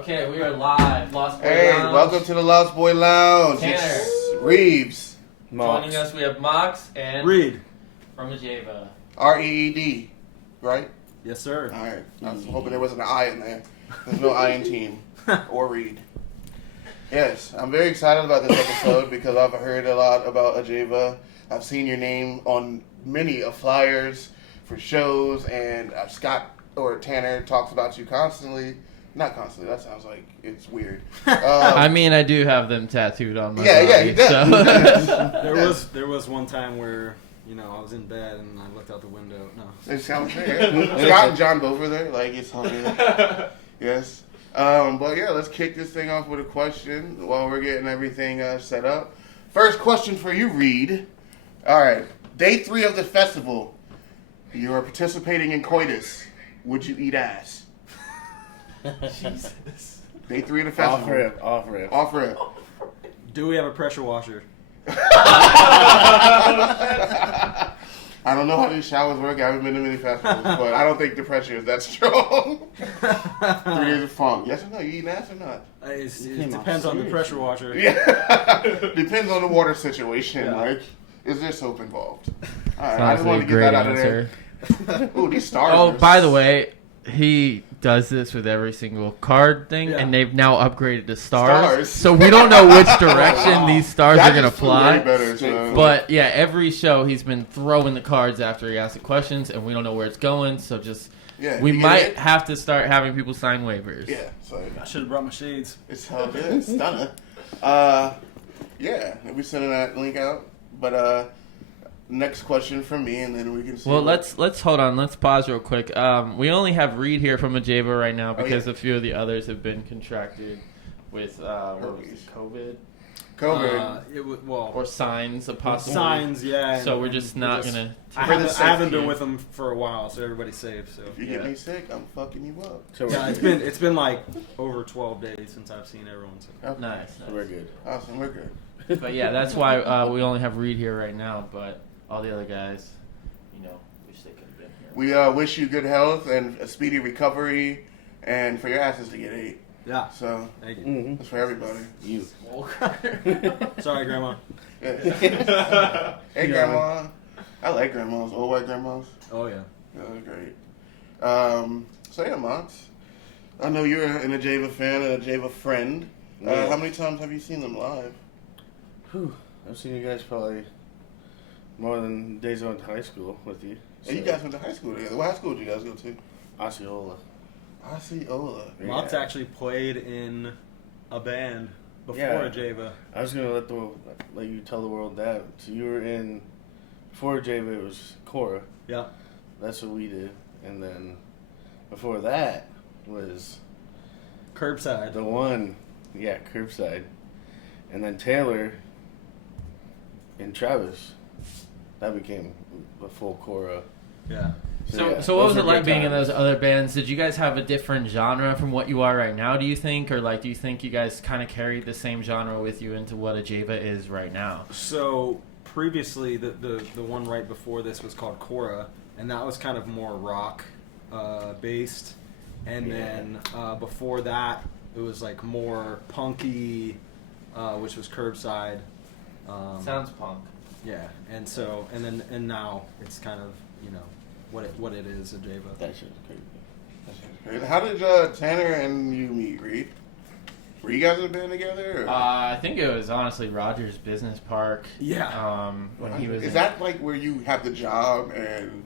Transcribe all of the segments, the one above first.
Okay, we are live. Lost Boy Hey, Lounge. welcome to the Lost Boy Lounge. Tanner. It's Reeves. Joining us, we have Mox and Reed. from AJEVA. REED, right? Yes, sir. All right. I was hoping there wasn't an I in there. There's no I in team or Reed. Yes, I'm very excited about this episode because I've heard a lot about AJEVA. I've seen your name on many of flyers for shows, and Scott or Tanner talks about you constantly. Not constantly. That sounds like it's weird. I mean, I do have them tattooed on my yeah, body. he does. So. He does. There was one time where I was in bed and I looked out the window. No, It sounds fair. Scott and John both were there. Like, it's hilarious. Yes. But yeah, let's kick this thing off with a question while we're getting everything set up. First question for you, Reed. All right. Day 3 of the festival. You are participating in coitus. Would you eat ass? Jesus. Day 3 of the festival. Off rip. do we have a pressure washer? I don't know how these showers work. I haven't been to many festivals, but I don't think the pressure is that strong. 3 days of funk. Yes or no? You eating ass or not? It depends on the pressure washer. Yeah. Depends on the water situation. Yeah. Like, is there soap involved? All right. It's I just honestly wanted a to get great that out of there. answer. Ooh, these stars. Oh, by the way, he does this with every single card thing, Yeah. and they've now upgraded to stars. Stars. So we don't know which direction these stars That are going to just flew fly. way better, so. But yeah, every show he's been throwing the cards after he asks the questions, and we don't know where it's going. So just Yeah, we you get might it? have to start having people sign waivers. Yeah, so I should have brought my shades. it's how it is. Stunning. Yeah, we're sending that link out. But next question from me, and then we can see. Well, let's hold on. Let's pause real quick. We only have Reed here from AJEVA right now because a few of the others have been contracted with what was it, COVID COVID. or signs of possible Signs, yeah. So we're just not gonna. I For the haven't been safety. with them for a while, so everybody's safe. So If you get me sick, I'm fucking you up. yeah, it's been like over 12 days since I've seen everyone. So. Okay. Nice. We're good. Awesome, we're good. But yeah, that's why we only have Reed here right now. But all the other guys, wish they could have been here. We wish you good health and a speedy recovery, and for your asses to get ate. Yeah. So Thank you. Mm-hmm. that's for everybody. You. Sorry, Grandma. Yeah. Hey, grandma. I like grandmas. Old white grandmas. Oh yeah. Yeah, they're great. So yeah, Mox. I know you're an AJEVA fan and AJEVA friend. Yeah. How many times have you seen them live? Whew. I've seen you guys probably more than days I went to high school with you. And you guys went to high school together. What high school did you guys go to? Osceola. Osceola. Mott's Yeah. actually played in a band before Yeah. AJEVA. I was gonna let you tell the world that. So you were in before AJEVA, it was Cora. Yeah. That's what we did, and then before that was Curbside. the one, Curbside, and then Taylor and Travis. That became the full Cora. Yeah. So, yeah, so what those was it were like good being in times. those other bands? Did you guys have a different genre from what you are right now, do you think? Or, do you think you guys kind of carried the same genre with you into what AJEVA is right now? So previously, the one right before this was called Cora, and that was kind of more rock based. And then before that, it was like more punky, which was Curbside. Sounds punk. Yeah, and now it's kind of what it is, AJEVA. That shit was crazy. How did Tanner and you meet, Reed? Were you guys in a band together? Or? I think it was honestly Rogers Business Park. Yeah. When he was Is that like where you have the job and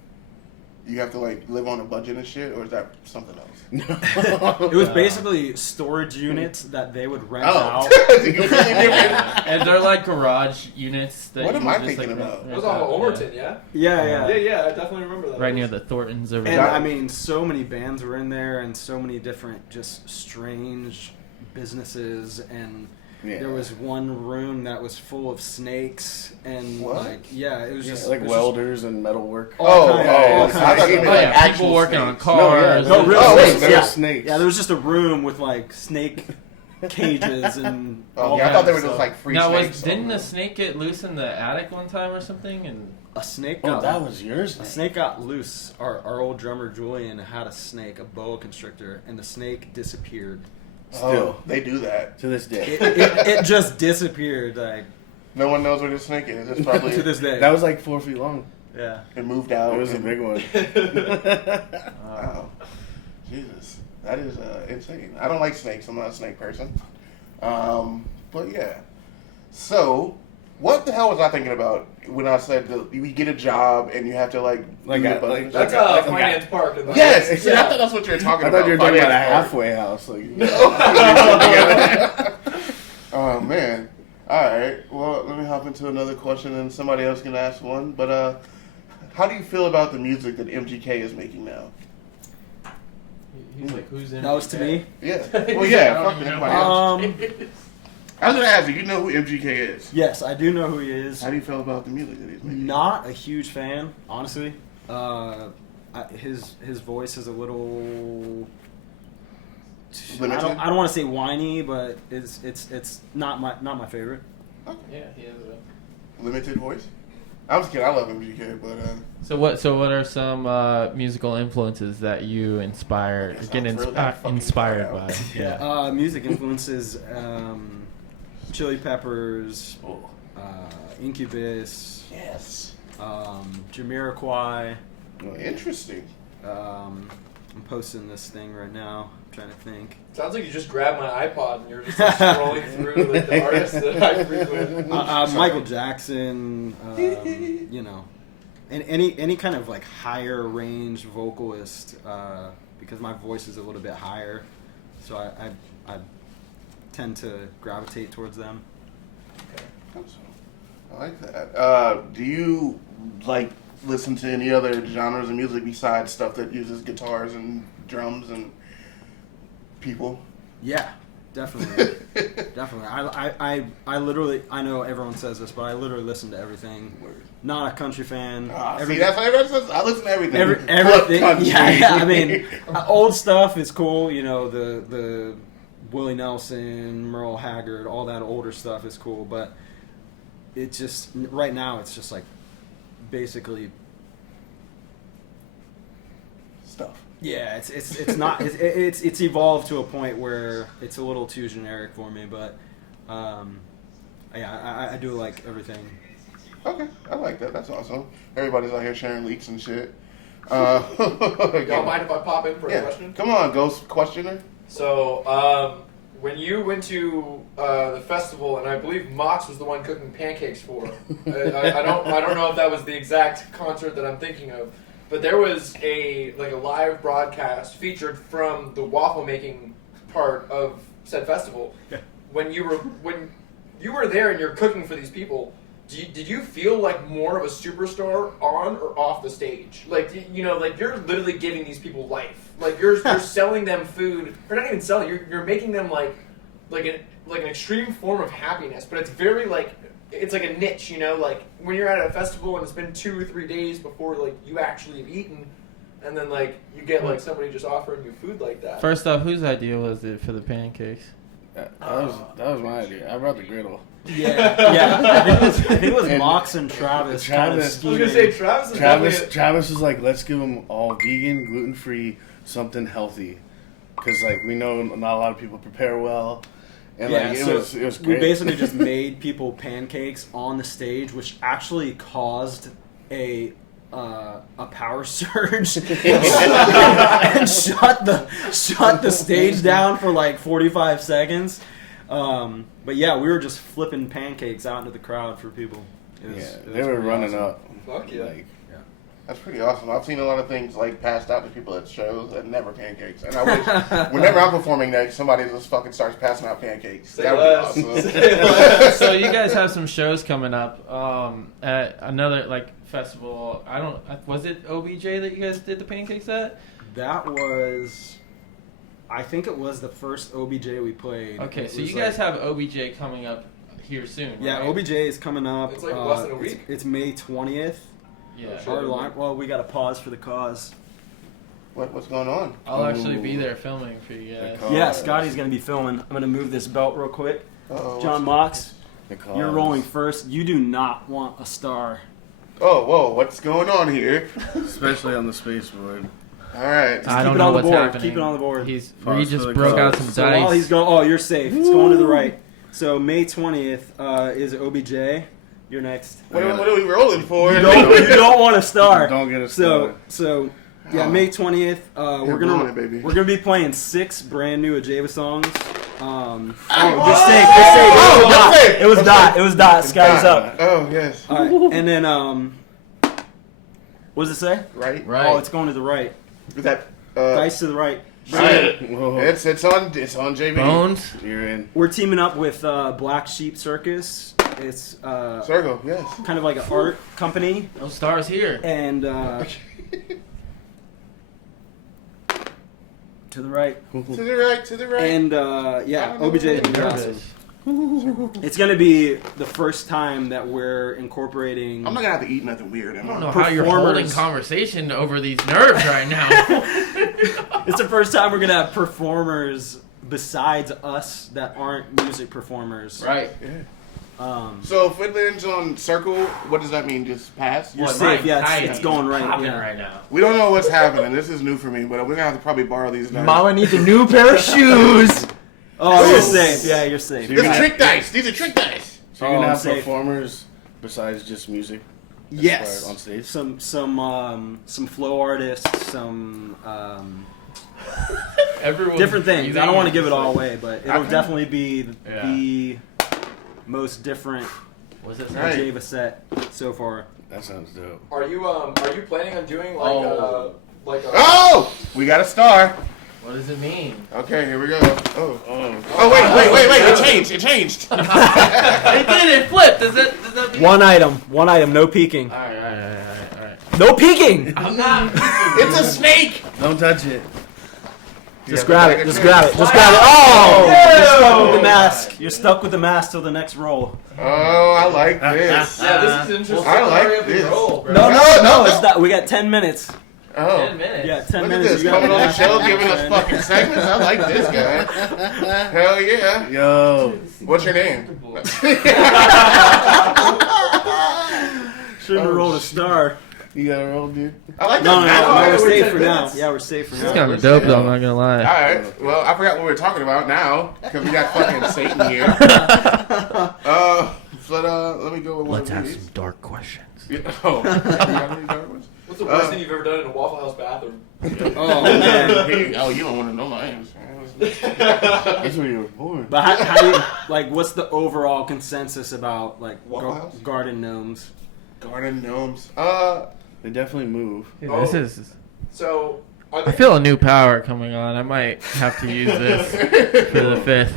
you have to like live on a budget and shit, or is that something else? It was basically storage units that they would rent Oh, out. completely different. and they're like garage units. That What you am I just, thinking like, about? rent It was off of out, Overton, yeah? Yeah. Yeah, I definitely remember that. Right near the Thorntons over And there. I mean, so many bands were in there, and so many different, just strange businesses. And Yeah. there was one room that was full of snakes, and What? it was just like it was welders and metal work. all Oh, kinds- oh, all I kinds thought of you stuff. meant like people actual working on snakes. cars. No, real oh, snakes, there yeah. were snakes. Yeah, there was just a room with like snake cages and. Oh, all yeah, I thought they were kinds of just like free Now, snakes. didn't a snake get loose in the attic one time or something? And a snake. Oh, Got, that was yours. a snake got loose. Our old drummer Julian had a snake, a boa constrictor, and the snake disappeared. Still, they do that. to this day. It just disappeared. Like No one knows where the snake is. It's probably to this day. That was like 4 feet long. Yeah. it moved out. It was a and- big one. Wow. Jesus. That is insane. I don't like snakes. I'm not a snake person. But yeah. So, what the hell was I thinking about when I said that you get a job and you have to like Like do the a- budget? That's Like Finance Park. In the Yes. Yeah. See, I thought that's what you were talking I about. thought you were talking about a Finance halfway house. Like, park. Oh man. All right. Well, let me hop into another question, and somebody else can ask one. But how do you feel about the music that MGK is making now? He's like, who's in? That was to me. Yeah. Well, yeah. I Fuck don't even anybody know. else. I was gonna ask you. You know who MGK is? Yes, I do know who he is. How do you feel about the music that he's making? Not a huge fan, honestly. His voice is a little. Limited? I don't want to say whiny, but it's not my favorite. Yeah, he has a. Limited voice. I'm just kidding. I love MGK, but So what are some musical influences that you That get sounds really fucking inspired far by? out. Yeah. Music influences: Chili Peppers, oh, Incubus, yes. Jamiroquai. Interesting. I'm posting this thing right now. I'm trying to think. Sounds like you just grabbed my iPod and you're just like, scrolling through like, the artists that I frequent. Michael Jackson, you know, and any kind of like higher range vocalist, because my voice is a little bit higher, so I tend to gravitate towards them. I like that. Do you like listen to any other genres of music besides stuff that uses guitars and drums and people? Yeah, definitely, definitely. I literally, I know everyone says this, but I literally listen to everything. Not a country fan. See, that's what everyone says. I listen to everything. Everything. But country. Yeah. I mean, old stuff is cool. You know, the Willie Nelson, Merle Haggard, all that older stuff is cool. But it just right now, it's just like basically stuff. Yeah, it's not it's evolved to a point where it's a little too generic for me, but yeah, I do like everything. Okay, I like that. That's awesome. Everybody's out here sharing leaks and shit. Y'all mind if I pop in for a Yeah. question? Come on, ghost questioner. So, when you went to the festival, and I believe Mox was the one cooking pancakes for, I don't know if that was the exact concert that I'm thinking of, but there was a live broadcast featured from the waffle making part of said festival. Yeah. When you were there and you're cooking for these people, did you feel like more of a superstar on or off the stage? Like, you know, like you're literally giving these people life. Like you're selling them food, or not even selling. You're making them like an extreme form of happiness. But it's very it's like a niche, you know. Like when you're at a festival and it's been 2 or 3 days before like you actually have eaten, and then like you get like somebody just offering you food like that. First off, whose idea was it for the pancakes? that was my idea. I brought the griddle. Yeah. I think it was And Mox and Travis. Kind of Travis- I was gonna say Travis is Travis was like, let's give them all vegan, gluten free, something healthy, because like we know not a lot of people prepare well, and like it was great. We basically just made people pancakes on the stage, which actually caused a power surge and shut the stage down for like 45 seconds. But yeah, we were just flipping pancakes out into the crowd for people. It was they were pretty running awesome. up. Fuck yeah. Like, That's pretty awesome. I've seen a lot of things like passed out to people at shows and never pancakes. And I wish whenever I'm performing next, somebody just fucking starts passing out pancakes. Say That less. would be awesome. Say less. So you guys have some shows coming up at another festival. Was it OBJ that you guys did the pancakes at? That was, I think it was the first OBJ we played. Okay, It so was you guys have OBJ coming up here soon, Yeah, right? OBJ is coming up. It's like less than a week. It's May 20th. Yeah. Sure. Our line, well, we got to pause for the cause. What's going on? I'll actually be there filming for you guys. cause. Yeah, Scotty's going to be filming. I'm going to move this belt real quick. Uh-oh, John Mox, the cause. you're rolling first. You do not want a star. Oh, whoa, what's going on here? especially on the space board. All right. I keep don't it know on the what's board. happening. Keep it on the board. Reed Pause just for the broke out cards. some So while dice. he's going, oh, you're safe. It's going to the right. So May 20th is OBJ. You're next. What are we rolling for? You don't want a star. Don't get a star. So yeah, May 20th. We're blowing it, baby. gonna be playing 6 brand new AJEVA songs. You're safe. Oh, you're safe. It was Dot. It was Dot. Sky's up. Oh, yes. All right, and then what does it say? Right? Right. Oh, it's going to the right. Is that... Dice to the right. Whoa. It's on JB. Bones. You're in. We're teaming up with Black Sheep Circus. It's Circle, yes. kind of like an art company, No stars here. and to the right. To the right, to the right. And yeah, OBJ is gonna be awesome. Nervous. It's gonna be the first time that we're incorporating. I'm not gonna have to eat nothing weird, am I I? don't know how you're Performers. holding conversation over these nerves right now. It's the first time we're gonna have performers besides us that aren't music performers. Right. So if it lands on circle, what does that mean? Just pass? You're Well, safe. mine's Yeah, tight. it's going right. Popping Yeah. right now. We don't know what's happening. This is new for me, but we're gonna have to probably borrow these dice. Mama needs a new pair of shoes. Oh, you're safe. Yeah, you're safe. You're It's gonna- trick dice. These are trick dice. So you're gonna have safe. performers besides just music? as Yes. far as on stage? Some flow artists, some Everyone different things. I don't want to give it all like, away, but it'll Okay. definitely be Yeah. the most different What's this? Right. AJEVA set so far. That sounds dope. Are you planning on doing like Oh. like a Oh! We got a star. What does it mean? Okay, here we go. Oh. Oh. Oh, wait. It changed. It changed. It did. It flipped. Does that mean? One item, no peeking. All right. No peeking! I'm not. It's a snake. Don't touch it. Just Yeah, grab but it, just like a grab it, trick. just grab it. Oh! Yeah. You're stuck with the mask. You're stuck with the mask till the next roll. Oh, I like this. yeah, this is interesting. I like Hurry up and this. roll, bro. No, it's not. We got 10 minutes. Oh. 10 minutes. Yeah, 10 Look at minutes. this, You gotta coming on the match show, it. giving us fucking segments. I like this guy. Hell yeah. Yo. What's your name? Shouldn't have rolled a star. You got to roll, dude? I like No, that. we're we're safe 10 for now. minutes. Yeah, we're safe for It's now. kind of dope though. I'm not gonna lie. Alright, well, I forgot what we were talking about now, because we got fucking Satan here. Let me go with one of these. dark questions. Yeah, oh, you got any dark ones? What's the worst thing you've ever done in a Waffle House bathroom? Oh, man. Oh, you don't want to know my answer. That's where you were born. But how do you, like, what's the overall consensus about, like, Waffle House? garden gnomes? Garden gnomes. They definitely move. Oh. This is. So, are I they, feel a new power coming on. I might have to use this for the 5th.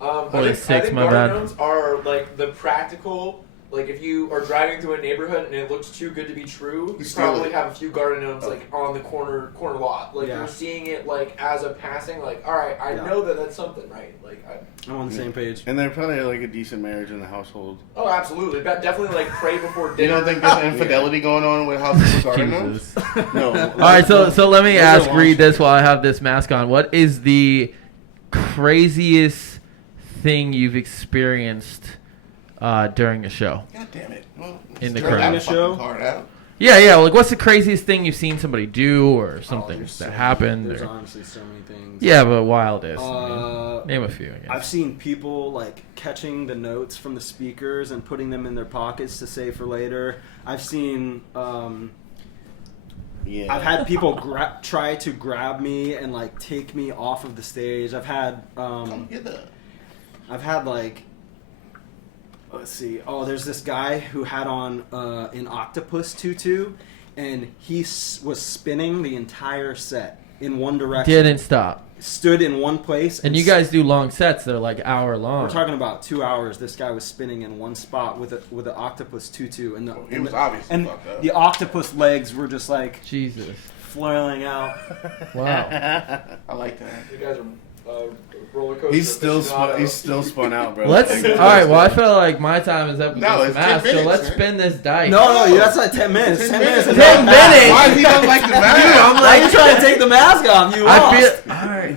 I Or the think 6th, my garden bad. gnomes are like the practical. Like if you are driving through a neighborhood and it looks too good to be true, you Steal probably it. have a few garden gnomes like on the corner lot. Like Yeah. you're seeing it like as a passing. Like all right, I Yeah. know that that's something, right? Like I'm on the same page. And they're probably like a decent marriage in the household. oh, absolutely, definitely like pray before You dinner. don't think there's infidelity going on with House of Garden Gnomes? Jesus. No. All right, so let me Those are ask long Reed this while I have this mask on. What is the craziest thing you've experienced during a show? God damn it. Well, In the throw crowd. that In a show? fucking card out. Yeah. Like, what's the craziest thing you've seen somebody do or something there's so that many- happened? There's or- honestly so many things. Yeah, but wildest. I mean, name a few. I guess. I've seen people like catching the notes from the speakers and putting them in their pockets to save for later. I've seen. Yeah. I've had people try to grab me and like take me off of the stage. I've had. Come get that. I've had like. Let's see. Oh, there's this guy who had on an octopus tutu, and he was spinning the entire set in one direction. Didn't stop. Stood in one place. And you guys do long sets. They're like hour long. We're talking about 2 hours. This guy was spinning in one spot with an octopus tutu, and He was obviously and fucked up. the octopus legs were just like Jesus. flailing out. Wow. I like that. You guys are roller coaster. He's still spun out, bro. Let's. Like, All right. Well, I feel like my time is up with No, this it's mask, 10 so minutes, let's man. spin this dice. No, that's like 10 minutes. 10 minutes. 10 and minutes? Why does he don't like the mask? I'm Why like, are you trying to take the mask off? You I lost. feel. All right.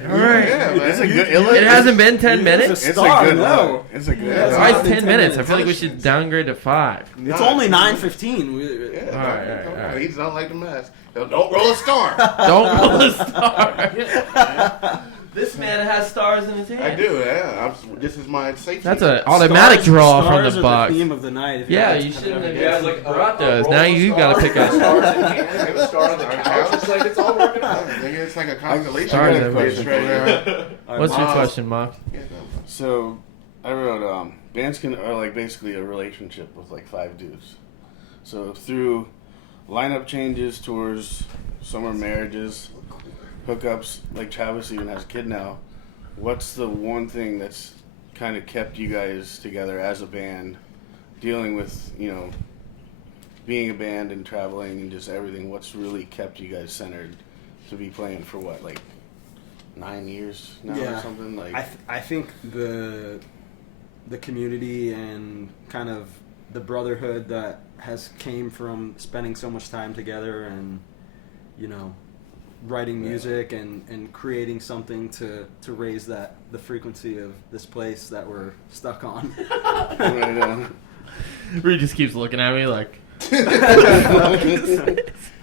Yeah, man. It's a good. It hasn't been 10 minutes. It's a It's a star, good no. look. It's a good. Yeah, Why it's is been 10 10 minutes? I minutes. feel like we should downgrade to 5. It's only 9:15. Yeah, All right. He don't like the mask. Don't roll a star. Don't roll a star. This man has stars in his hand. I do, yeah. This is my safety. That's an automatic draw from Stars the are box. The theme of the night. If Yeah, guys you have shouldn't ever have guessed. guys like brought a those. roll Now of you got to pick stars, up. stars in hand, we have a star on the couch. It's like it's all working out. Nigga, it's like a constellation. Stars of everywhere. fish right there. What's your question, Mark? Yeah, So, I wrote bands are like basically a relationship with like 5 dudes. So through lineup changes, tours, summer marriages, hookups, like Travis even has a kid now. What's the one thing that's kind of kept you guys together as a band, dealing with, being a band and traveling and just everything? What's really kept you guys centered to be playing for what, like 9 years now or something? Like I think the community and kind of the brotherhood that has came from spending so much time together and writing music and creating something to raise the frequency of this place that we're stuck on. right on. Reed just keeps looking at me like.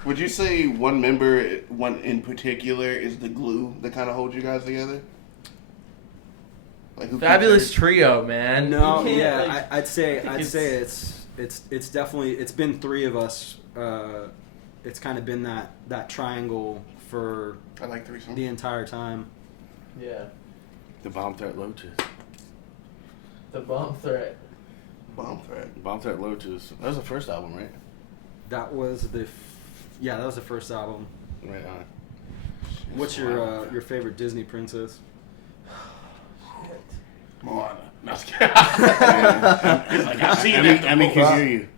Would you say one member, one in particular, is the glue that kind of holds you guys together? Like Fabulous trio, man. No, You can't, yeah, like- I'd say it's it's definitely it's been 3 of us. It's kind of been that triangle for I like threesome. the entire time. Yeah. The Bomb Threat Loaches. The bomb threat. Bomb threat. Bomb Threat Loaches. That was the first album, right? That was the first album. Right on. What's your favorite Disney princess? Moana. No, I was kidding. Emmy can hear you.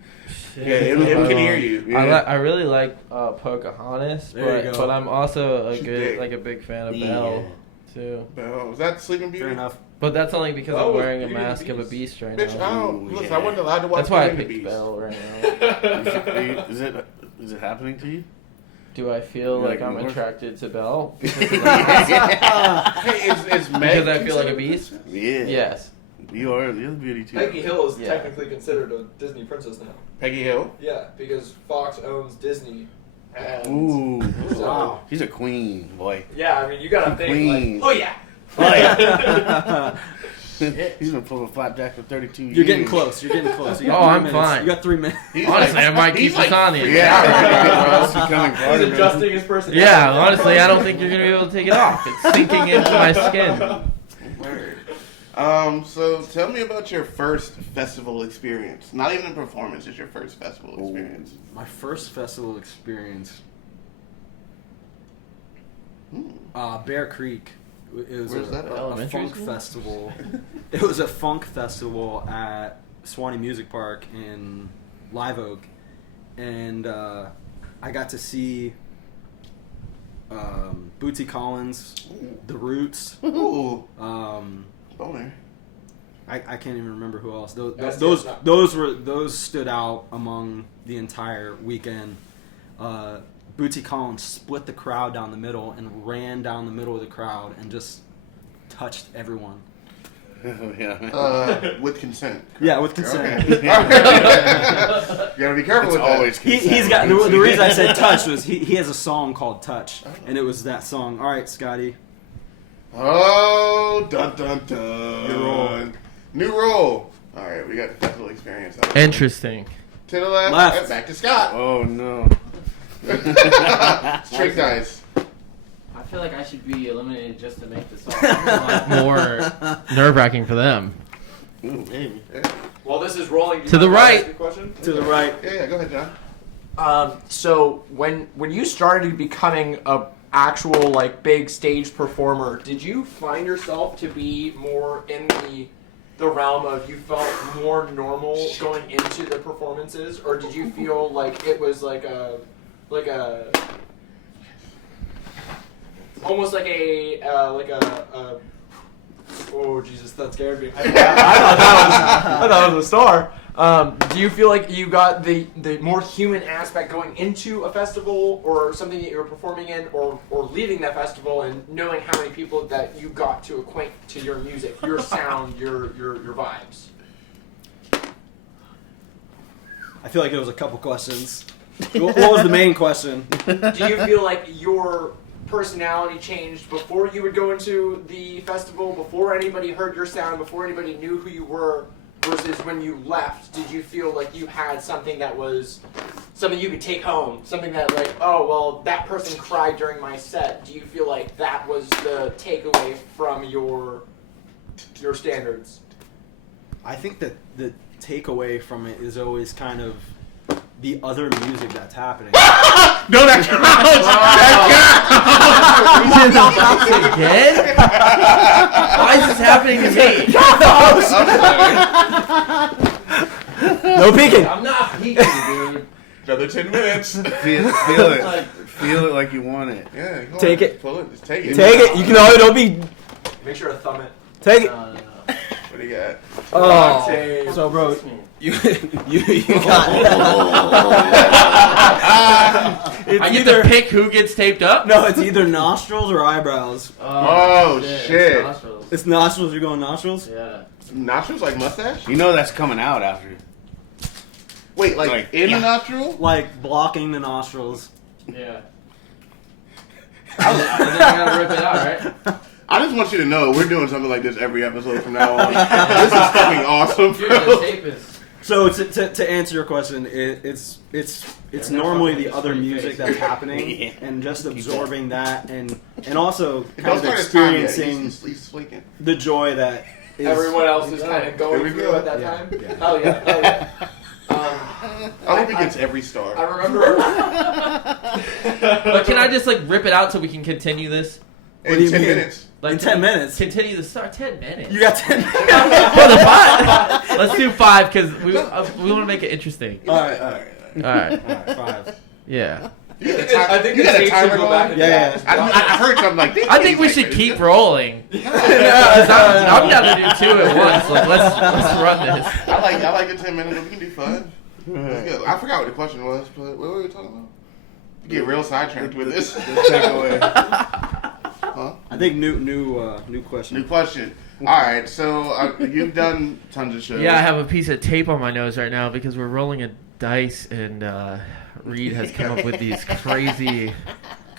Yeah, it can hear you. Yeah. I really like Pocahontas, There you go. but I'm also She's big. a big fan of Yeah. Belle too. Oh, was that Sleeping Beauty? Fair enough. But that's only because Oh, I'm wearing a Beauty and the mask of a Beast. beast right Bitch, I now. don't. Ooh, Listen, yeah. I wasn't allowed to watch That's why I Beauty and the picked Beast. Belle right now. Is it happening to you? Do I feel You're like like I'm more- attracted to Belle? Hey, is Meg Because I feel like a beast? Yeah. Yes. You're the beauty too. Peggy Hill is Yeah. technically considered a Disney princess now. Peggy Hill? Yeah, because Fox owns Disney. And Ooh. Wow. She's a queen, boy. Yeah, I mean, you gotta think Queen. like, oh yeah. Oh yeah. He's been pulling flapjack for 32 years. You're getting close. You're getting close. You got Oh, 3 I'm minutes. fine. You got 3 minutes. He's Honestly, I might he's keep this on you. Yeah, It's becoming He's harder, man. adjusting his personality. Yeah, honestly, I don't think you're gonna be able to take it off. It's sinking into my skin. Word. So tell me about your first festival experience. Not even a performance, just your first festival experience. My first festival experience. Bear Creek. It was Where's a, that at? a Elementary funk school? festival. It was a funk festival at Swanee Music Park in Live Oak, and I got to see Bootsy Collins, The Roots. Ooh, Um, boner. I can't even remember who else. That's Those stood out among the entire weekend. Bootsy Collins split the crowd down the middle and ran down the middle of the crowd and just touched everyone. Yeah. With consent. Yeah, with consent. Okay. You gotta be careful It's with always that. He's got the reason I said touch was he has a song called Touch, and it was that song. All right, Scotty. Oh, dun dun dun. New roll. New roll. All right, we got the festival experience. Interesting. To the left. Left. Back to Scott. Oh no. Straight dice. I feel like I should be eliminated just to make this all more nerve-wracking for them. Ooh, baby. Well, this is rolling. Do you To the mind if I right. ask you a question? To the right. Yeah, go ahead, John. So when you started becoming a actual like big stage performer, did you find yourself to be more in the realm of you felt more normal going into the performances, or did you feel like it was like a almost like a Oh Jesus, that scared me. I thought that was a star. Do you feel like you got the more human aspect going into a festival, or something that you were performing in, or leaving that festival and knowing how many people that you got to acquaint to your music, your sound, your vibes? I feel like there was a couple questions. What was the main question? Do you feel like your personality changed before you would go into the festival, before anybody heard your sound, before anybody knew who you were, versus when you left? Did you feel like you had something that was something you could take home, something that like, oh well, that person cried during my set? Do you feel like that was the takeaway from your standards? I think that the takeaway from it is always kind of the other music that's happening. No, that counts. Again? Why is this happening to me? No peeking. I'm not peeking, dude. Another 10 minutes. Feel it. Feel it like you want it. Yeah, go Take on. it. Pull it. Just take it. Take it. You can always don't be. Make sure to thumb it. Take it. No. What do you got? Oh, so bro, you got. It's I get either to pick who gets taped up? no, it's either nostrils or eyebrows. Oh, shit. Nostrils. It's nostrils. You're going nostrils. Yeah. Nostrils like mustache? You know that's coming out after. Wait, like in yeah. the nostril? Like blocking the nostrils. Yeah. And then I gotta rip it out, right? I just want you to know we're doing something like this every episode from now on. This is fucking awesome, Dude, the bro. tape is... So to answer your question, it's normally the other music that's happening, and just absorbing that, and also kind of experiencing He's sleeping. the joy that is, Everyone else is kind of There going we through go. at that Yeah, time. yeah. Hell yeah, hell yeah. I hope he gets every star. I remember. But can I just like rip it out so we can continue this? What do In you 10 mean? minutes. Like In 10 minutes. Continue the star. 10 minutes. You got 10 minutes. For the 5. Let's do 5 because we want to make it interesting. All right. All right. 5. Yeah. You got a time- I think you the got a tape should timer go back. going? and Yeah, I heard something like this. I think we should keep rolling. 'Cause I'm down to do 2 at once. Like let's run this. I like the 10 minutes. We can do fun. Let's go. I forgot what the question was, but what were we talking about? You get real sidetracked with this. Takeaway. Huh? I think new question. New question. All right, so you've done tons of shows. Yeah, I have a piece of tape on my nose right now because we're rolling a dice and Reed has come up with these crazy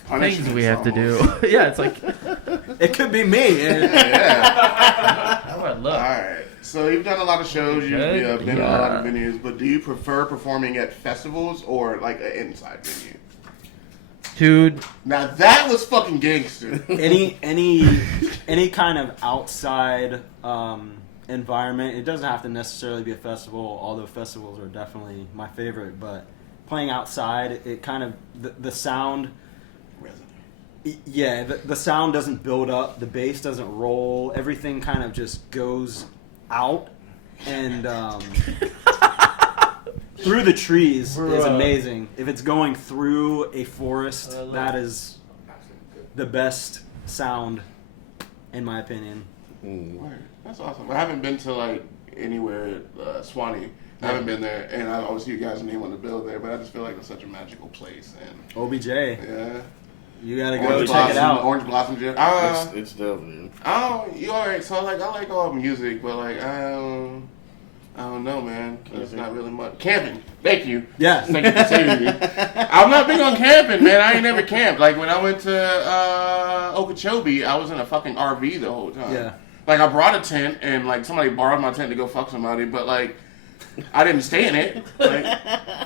things we have to do. Yeah, it's like It could be me. Yeah. how do I All look? right. So you've done a lot of shows. You've Good. been in a lot of Yeah. venues, but do you prefer performing at festivals or like an inside venue? Dude, Now that was fucking gangster. any kind of outside environment. It doesn't have to necessarily be a festival, although festivals are definitely my favorite. But playing outside, it kind of the sound. Yeah, the sound doesn't build up. The bass doesn't roll. Everything kind of just goes out, and through the trees is amazing. If it's going through a forest, that is the best sound, in my opinion. Word. That's awesome. I haven't been to like anywhere Swanee. I haven't been there, and I always hear you guys' name on the bill there. But I just feel like it's such a magical place, and OBJ, yeah. you gotta go Orange check it Blossom, out. Orange Blossom Gym. It's dope, dude. You alright? So like, I like all music, but like, I don't know, man. It's not really much camping. Thank you. Yeah. Thank you for saving me. I'm not big on camping, man. I ain't never camped. Like when I went to Okeechobee, I was in a fucking RV the whole time. Yeah. Like I brought a tent, and like somebody borrowed my tent to go fuck somebody, but like. I didn't stay in it. Like,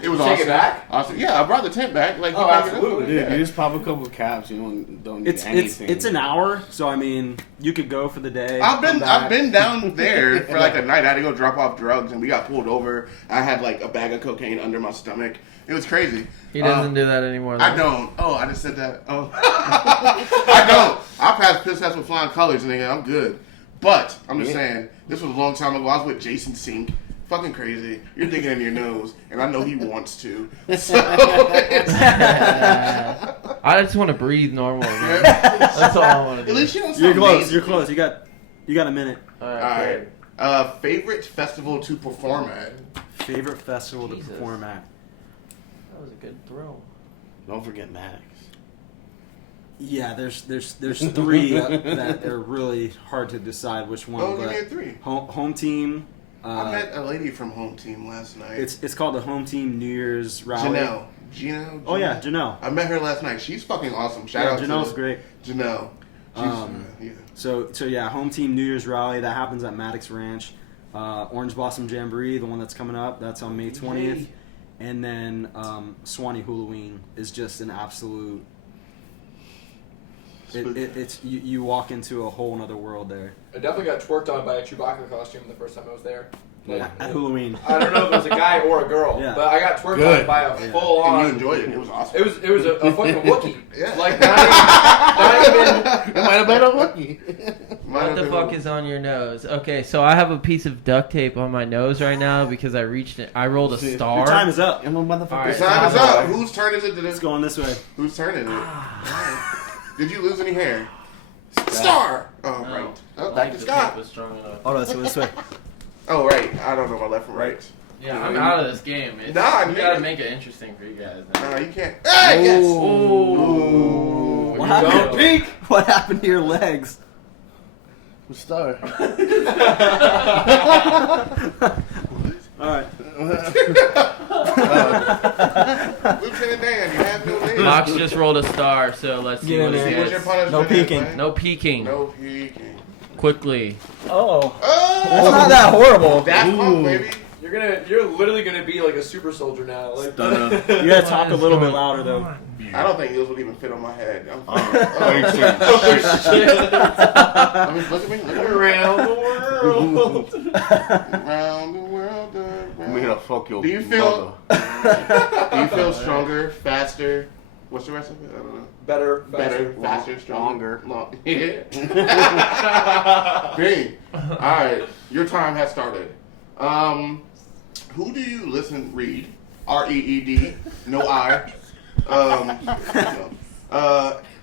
it was Take awesome. it back? Awesome. Yeah, I brought the tent back. Like, Oh, you pick it up. absolutely. Dude, Yeah. you just pop a couple of caps. You don't need anything. It's an hour, so I mean, you could go for the day. I've come back. been down there for like a night. I had to go drop off drugs, and we got pulled over. I had like a bag of cocaine under my stomach. It was crazy. he doesn't do that anymore. Though. I don't. Oh, I just said that. Oh, I don't. I passed piss tests with flying colors, nigga. I'm good. But I'm just saying, this was a long time ago. I was with Jason Sink. Fucking crazy. You're digging in your nose, and I know he wants to. So I just want to breathe normal. Man. That's all I want to do. at least you don't You're sound close. nasally. You're close. You got You got a minute. All All right. right. Favorite festival to perform at? Favorite festival Jesus. to perform at? That was a good throw. Don't forget Maddox. Yeah, there's three that are really hard to decide which one. Oh, give but me a 3. home team. I met a lady from Home Team last night. It's called the Home Team New Year's Rally. Janelle. Oh yeah, Janelle. I met her last night. She's fucking awesome. Shout out Janelle's to great. Janelle. She's, yeah. So yeah, Home Team New Year's Rally that happens at Maddox Ranch. Orange Blossom Jamboree, the one that's coming up, that's on May 20th. And then Swanee Halloween is just an absolute. It's you walk into a whole nother world there. I definitely got twerked on by a Chewbacca costume the first time I was there. Like, At Halloween. I don't know if it was a guy or a girl, Yeah. but I got twerked on by a full And on. you enjoyed it. It was awesome. It was a fucking Wookiee. Yeah. Like not even. It might have been a Wookiee. What the fuck is on your nose? Okay, so I have a piece of duct tape on my nose right now because I reached it. I rolled a star. Your time is up. I'm a motherfucker. All right. Time is up. Whose turn is it to It's this? going this way. Whose turn is it? Did you lose any hair? Star! Oh, No. right. Oh, I back think to the tape Scott. was strong enough. Oh, let's go this way. Oh, right. I don't know my left from right. Yeah, I'm out of this game. It's, Nah, you nigga. gotta make it interesting for you guys. No, you can't. Hey, yes! Ooh. What You happened? don't peek. What happened to your legs? Star. All right. Lieutenant Dan, you have no name. Mox just rolled a star, so let's see Get what in it there. What's your is. punishment? No peeking. man? No peeking. No peeking. Quickly. Oh. Oh! It's not that horrible. Daft Punk, baby. You're literally gonna be like a super soldier now. Like, Stunner. You gotta talk a What is little bit going louder though. on? I don't think those would even fit on my head. I'm Oh, I mean, look at me. Look at me. around the world. Around the world. I'm here to fuck your Do you feel? Do you feel stronger, faster? What's the rest of it? I don't know. Better, Better, faster. faster, stronger. Longer. Yeah. Green. All right, your time has started. Who do you read? REED, no I.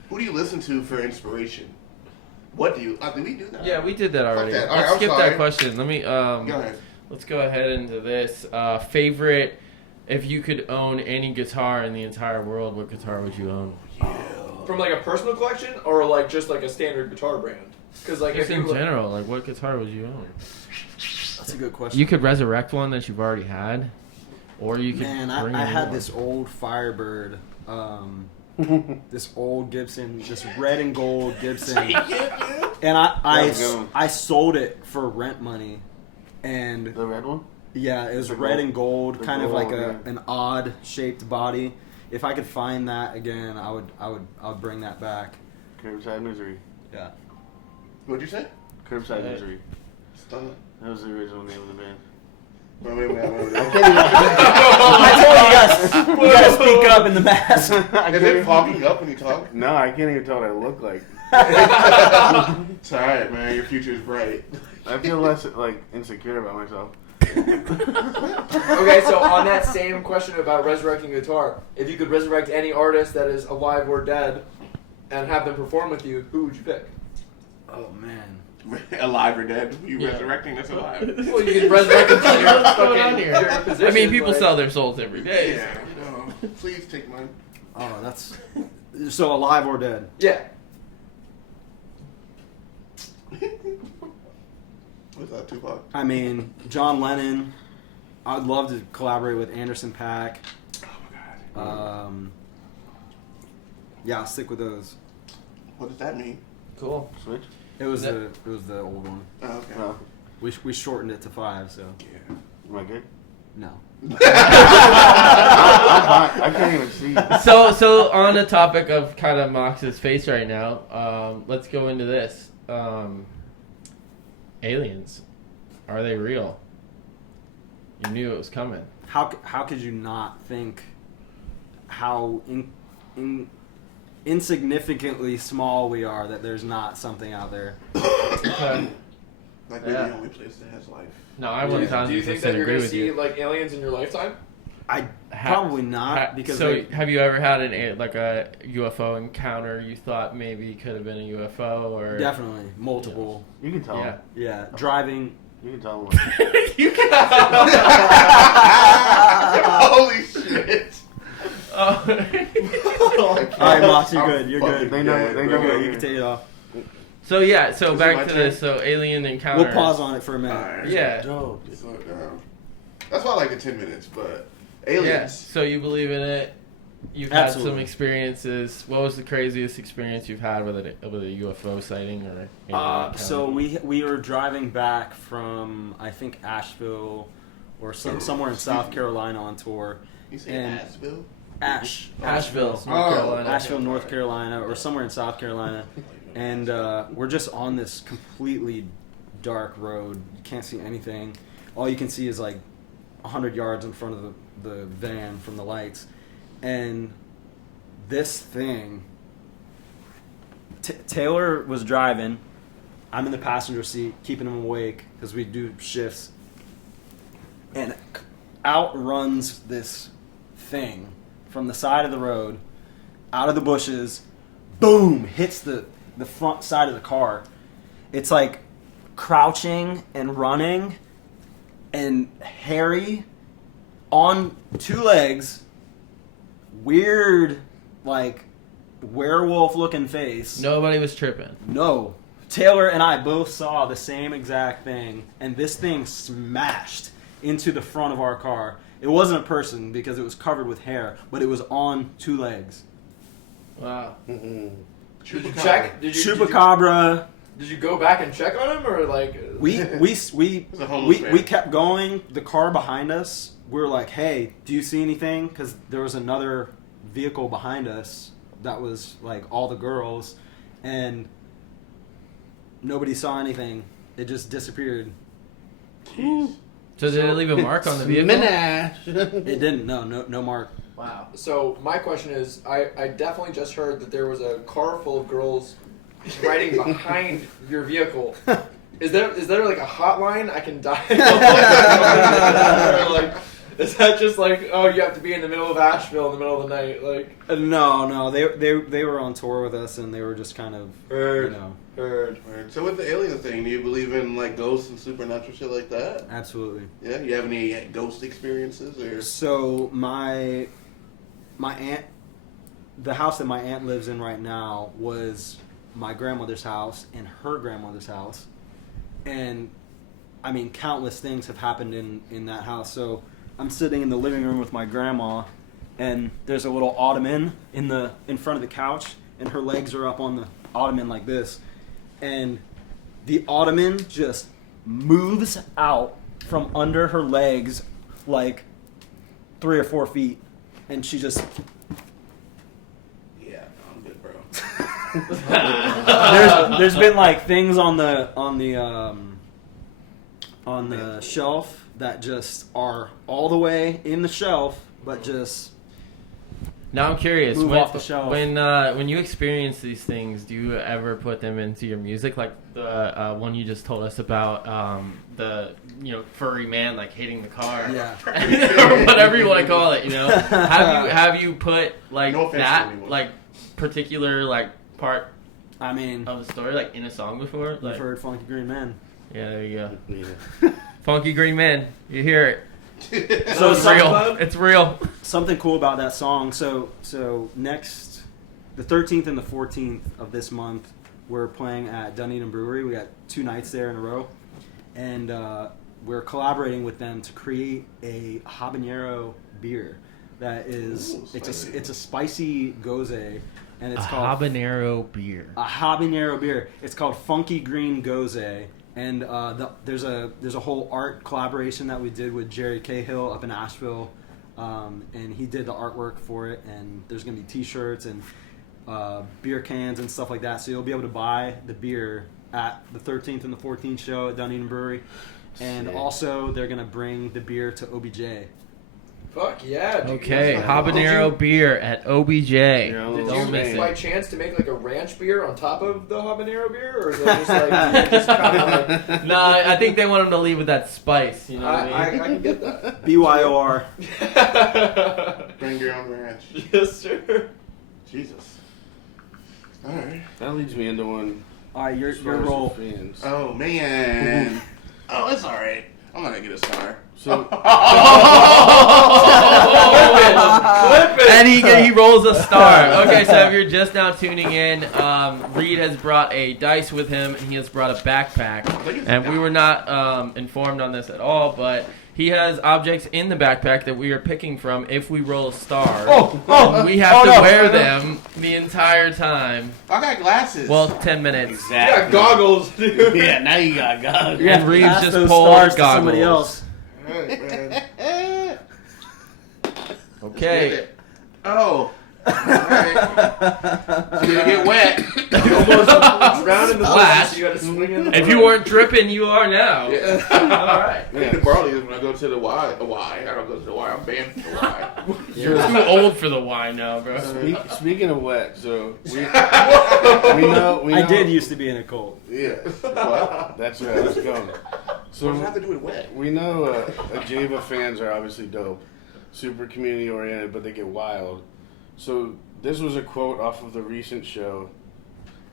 Who do you listen to for inspiration? What do you? Did we do that? Yeah, we did that already. that. All right, Let's I'm skip sorry. that question. Let me. Go ahead. Let's go ahead into this. Favorite. If you could own any guitar in the entire world, what guitar would you own? From like a personal collection or like just like a standard guitar brand? Because like Just if in you general, like what guitar would you own? That's a good question. You could resurrect one that you've already had, or you could Man, bring I a new had one. this old Firebird, this old Gibson, this red and gold Gibson, and I sold it for rent money, and The red one? yeah, it was The red gold- and gold, the kind of like gold, an odd shaped body. If I could find that again, I would bring that back. Curbside Misery. Yeah. What'd you say? Curbside Misery. Stunner. That was the original name of the band. Wait. I told you guys speak up in the mask. Is it fogging up when you talk? No, I can't even tell what I look like. It's alright, man. Your future is bright. I feel less like insecure about myself. Okay, so on that same question about resurrecting guitar, if you could resurrect any artist that is alive or dead and have them perform with you, who would you pick? Oh man. Alive or dead? You Yeah. resurrecting that's alive. Well, you can resurrect them to your What's going on fucking here? your position. I mean, people like- sell their souls every day. Yeah. No. Please take mine. Oh, that's so alive or dead. Yeah. What's that, Tupac? I mean, John Lennon. I'd love to collaborate with Anderson .Paak. Oh my god. Yeah, I'll stick with those. What does that mean? Cool. Switch? It was the old one. Oh, okay. No. We shortened it to 5, so Yeah. Am I good? no. I can't even see. So on the topic of kind of Mox's face right now, let's go into this. Aliens, are they real? You knew it was coming. How could you not think how insignificantly small we are that there's not something out there? Okay. Like we're Yeah. the only place that has life. No, I Do you 1000% think that you're agree gonna with see you. like aliens in your lifetime? Probably not because so have you ever had a UFO encounter you thought maybe could have been a UFO or definitely multiple. You can tell. Yeah. Yeah, driving. You can tell. you can Holy shit! All right, Mox, you're good. You're good. They know. They know. You're good. You can take it off. So yeah, so Is it back my to turn? this. So alien encounters. We'll pause on it for a minute. Alright. Yeah. Dope. Slow it down. That's why I like the 10 minutes, but Yeah. aliens. So you believe in it? You've had some Absolutely. experiences. What was the craziest experience you've had with a UFO sighting or? alien So encounter? we were driving back from I think Asheville or somewhere in South Carolina on tour. You say And- Asheville? Asheville, North Oh, Carolina. Asheville, North Carolina, or somewhere in South Carolina, and we're just on this completely dark road. You can't see anything. All you can see is like 100 yards in front of the van from the lights, and this thing. Taylor was driving. I'm in the passenger seat, keeping him awake because we do shifts, and out runs this thing from the side of the road, out of the bushes, boom, hits the front side of the car. It's like crouching and running and hairy on two legs, weird, like werewolf looking face. Nobody was tripping. No. Taylor and I both saw the same exact thing, and this thing smashed into the front of our car. It wasn't a person because it was covered with hair, but it was on two legs. Wow. Mm-mm. Did you check? Chupacabra. Did you go back and check on him, or like? We a homeless man. kept going. The car behind us, we were like, hey, do you see anything? Because there was another vehicle behind us that was like all the girls, and nobody saw anything. It just disappeared. Jeez. So did it leave a mark on the vehicle? It didn't. No mark. Wow. So my question is, I definitely just heard that there was a car full of girls riding behind your vehicle. Is there like a hotline I can dial? Or, like, is that just like, oh, you have to be in the middle of Asheville in the middle of the night? Like, No, they were on tour with us, and they were just kind of, Heard. you know, heard. Word. So with the alien thing, do you believe in like ghosts and supernatural shit like that? absolutely. Yeah. You have any ghost experiences or? So my aunt, the house that my aunt lives in right now was my grandmother's house and her grandmother's house, and I mean countless things have happened in that house. So I'm sitting in the living room with my grandma, and there's a little ottoman in front of the couch, and her legs are up on the ottoman like this, and the ottoman just moves out from under her legs like 3 or 4 feet, and she just Yeah, I'm good, bro. there's been like things on the shelf that just are all the way in the shelf, but just Now I'm curious. Move when, off the shelf. when you experience these things, do you ever put them into your music? Like the one you just told us about, the furry man like hitting the car, Yeah. or whatever you want to call it. Have you put like No offense to that anyone. like particular like part I mean, of the story like in a song before? you've Like, heard Funky Green Men. yeah, there you go. Yeah. Funky Green Man, you hear it? So It's real. It's real. Something cool about that song. So next, the 13th and the 14th of this month, we're playing at Dunedin Brewery. We got 2 nights there in a row, and we're collaborating with them to create a habanero beer that is Ooh, it's spicy. a spicy gose, and it's a called habanero beer. a habanero beer. It's called Funky Green Gose, and there's a whole art collaboration that we did with Jerry Cahill up in Asheville, and he did the artwork for it. And there's gonna be T-shirts and beer cans and stuff like that. So you'll be able to buy the beer at the 13th and the 14th show at Dunedin Brewery, and Sick. also they're gonna bring the beer to OBJ. Fuck yeah, dude. Okay, That's habanero beer at OBJ. Yeah, Did Don't you, miss by it. chance, to make like a ranch beer on top of the habanero beer, or is it just like you just kind of like? No, I think they want him to leave with that spice. You know what I mean? I can get that. BYOR. Bring your own ranch. Yes, sir. Jesus. All right. That leads me into one. All right, your as far as roll. the fans. Oh man. Oh, it's all right. I'm gonna get a star. So Clip it. And he rolls a star. Okay, so if you're just now tuning in, Reed has brought a dice with him, and he has brought a backpack. And we were not informed on this at all, but he has objects in the backpack that we are picking from if we roll a star. And we have to wear them the entire time. I got glasses. Well, 10 minutes. You got goggles, dude. yeah, now you got God. You have And Reeves pass just those pulled stars to goggles. somebody else. All right, man. Okay. Oh. All right. It's gonna get wet. You almost drowned in the Splash. splash. You got to swing in. If you weren't dripping, you are now. Yeah. All right. I can borrow these when I go to the Y. I don't go to the Y. I'm banned from the Y. You're too old for the wine now, bro. Speaking of wet, so we know. I did used to be in a cult. Yeah. What? That's right. Let's go. So what does it have to do with wet? We know AJEVA fans are obviously dope, super community oriented, but they get wild. So this was a quote off of the recent show,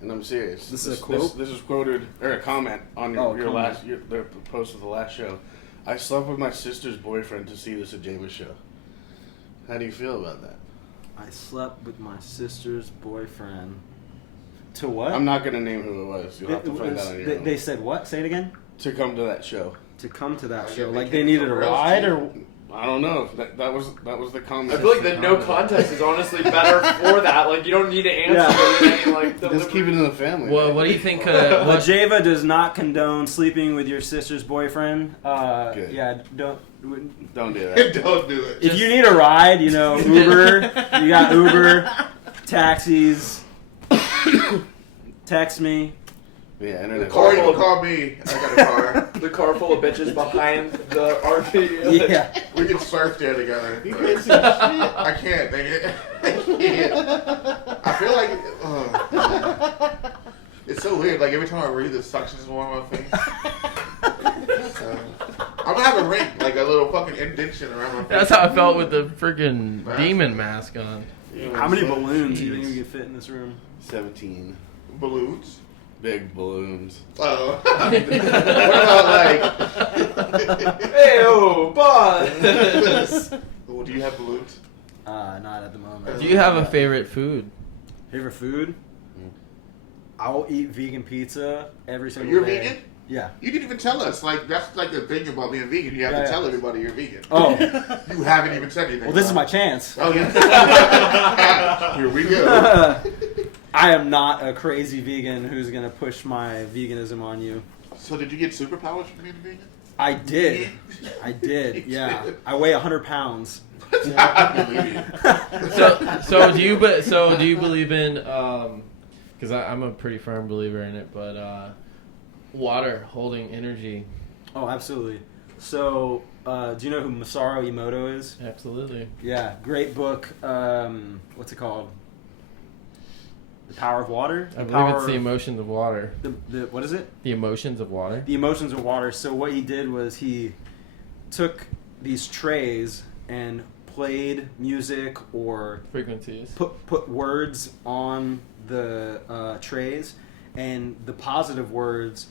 and I'm serious. This is a quote? This is quoted, or a comment on your comment. last the post of the last show. I slept with my sister's boyfriend to see this AJEVA show. How do you feel about that? I slept with my sister's boyfriend. To what? I'm not gonna name who it was. You'll have to find out on your own. They said what? Say it again. To come to that show. To come to that Yeah, show, they like came they needed a from Rails ride, too. or I don't know. That was the comment. I feel like the no context is honestly better for that. Like you don't need to answer Yeah. anything. Like Just keep it in the family. Well, man. what do you think? But AJEVA does not condone sleeping with your sister's boyfriend. Good. Yeah, don't. Don't do that. Don't do it. If you need a ride, you know, Uber. You got Uber, taxis. Text me. Yeah, internet. Or you can call me. I got a car. the car full of bitches behind the RV. Yeah. We can surf there together. You can't see shit. I can't. Dang it. I can't. I feel like it's so weird. Like every time I read, the suction's more on my face. I'm gonna have a ring, like a little fucking indentation around my face. That's how I felt with the freaking demon mask on. How many balloons do you think we could fit in this room? 17 Balloons. big balloons. Oh. What about like? Hey, oh, boss. Well, do you have balloons? Not at the moment. Do you have a favorite food? Favorite food? I'll eat vegan pizza every single You're day. vegan? Yeah. You didn't even tell us. Like that's like the thing about being vegan. You have Yeah, to yeah. tell everybody you're vegan. Oh. You haven't even said anything. Well, this is my chance. Oh yeah. Here we go. I am not a crazy vegan who's gonna push my veganism on you. So did you get superpowers from being vegan? I did. I did. Yeah. I weigh 100 pounds. I believe you. So do you believe in? Because I'm a pretty firm believer in it, but water holding energy. Oh, absolutely. So, do you know who Masaru Emoto is? Absolutely. Yeah, great book. What's it called? The Power of Water? I believe it's the emotions of water. The what is it? The emotions of water. The Emotions of Water. So what he did was he took these trays and played music or Frequencies. put words on the trays, and the positive words,